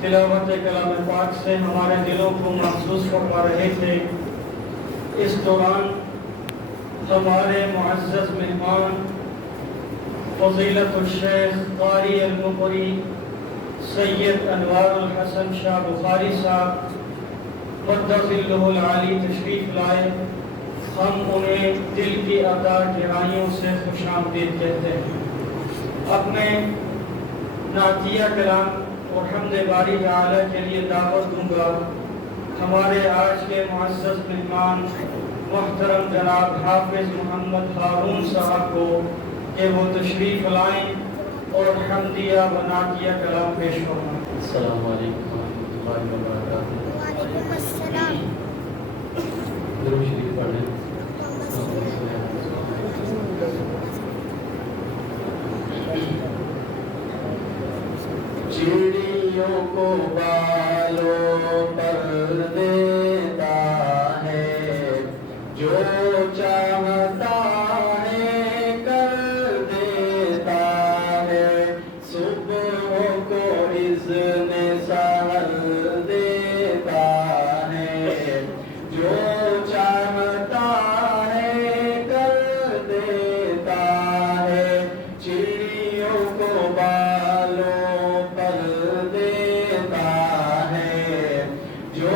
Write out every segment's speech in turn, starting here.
تلاوت کلام پاک سے ہمارے دلوں کو محسوس فرما رہے تھے۔ اس دوران ہمارے معزز مہمان فضیلت الشیخ قاری المقری سید انوار الحسن شاہ بخاری صاحب مدد ظلہ العالی تشریف لائے۔ ہم انہیں دل کی عطا گہرائیوں سے خوش آمدید کہتے ہیں۔ اب میں نعتیہ کلام اور حمد باری تعالیٰ کے لیے دعوت دوں گا ہمارے آج کے معزز مہمان محترم جناب حافظ محمد ہارون صاحب کو کہ وہ تشریف لائیں اور حمدیہ و نعتیہ کلام پیش فرمائیں۔ السلام علیکم ورحمۃ اللہ وبرکاتہ۔ وعلیکم السلام۔ درود شریف پڑھ لیں۔ چڑیوں کو بالوں پر دیتا ہے، جو چاہتا ہے کر دیتا ہے، صبح کو اذن سحر دیتا ہے، جو چاہتا ہے کر دیتا ہے، چڑیوں کو بالوں پر دیتا ہے، جو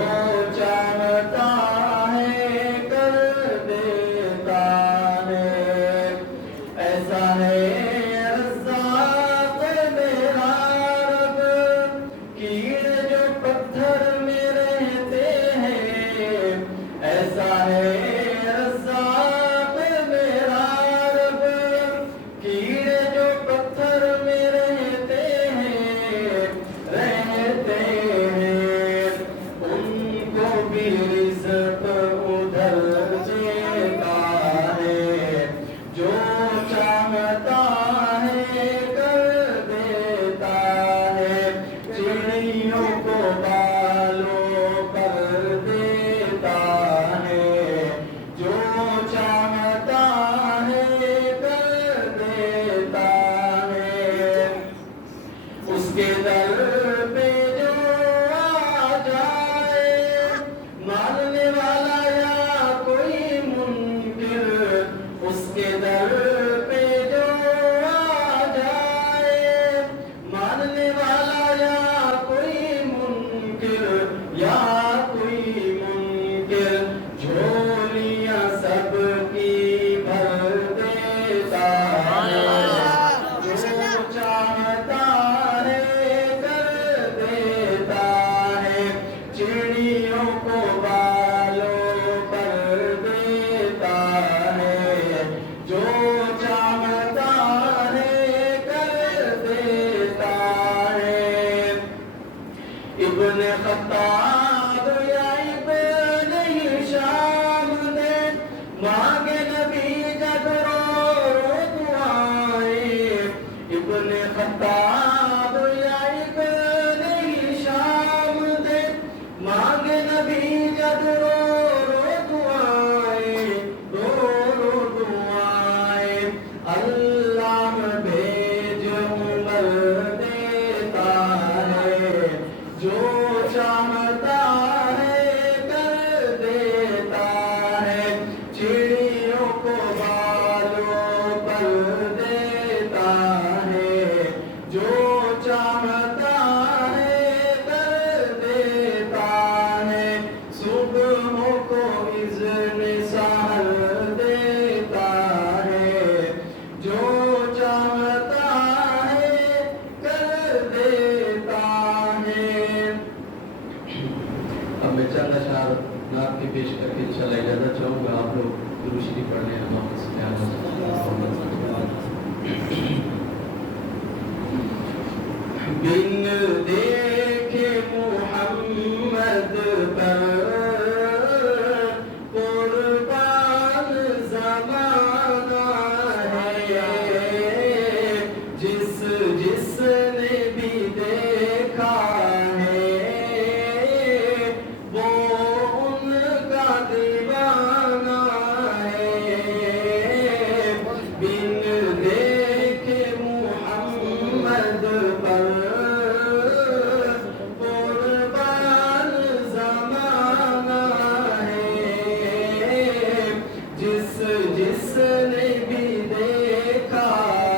جس نے بھی دیکھا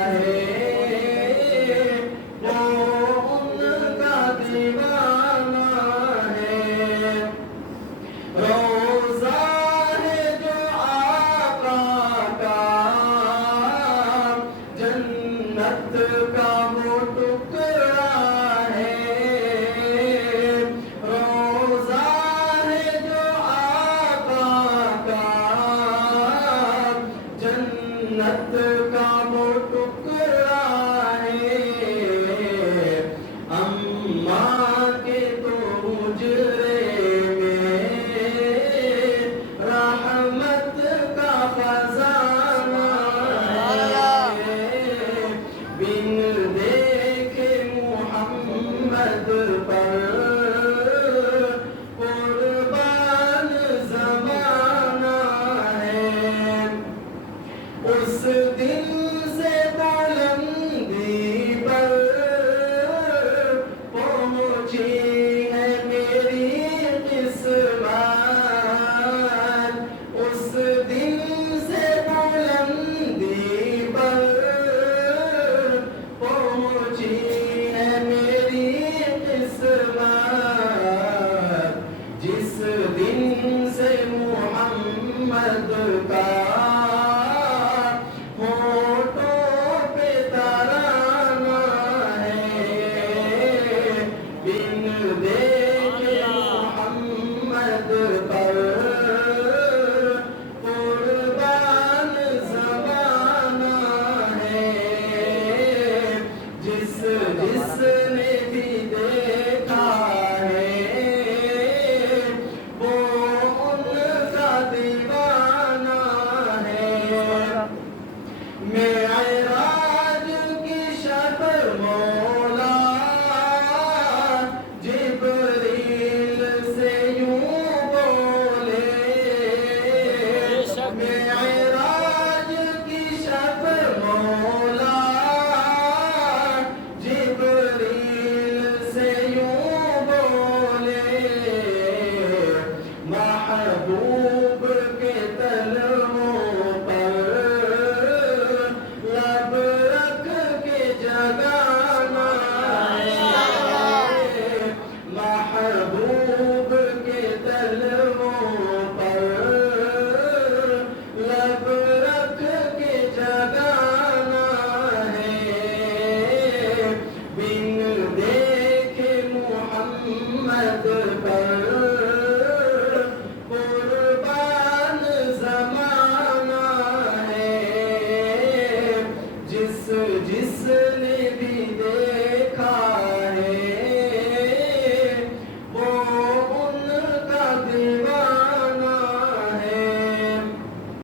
ہے وہ ان کا دیوانہ ہے روزہ ہے جو آقا کا جنت کا وہ ٹکڑا ہے روزہ ہے جو آقا کا جنت کا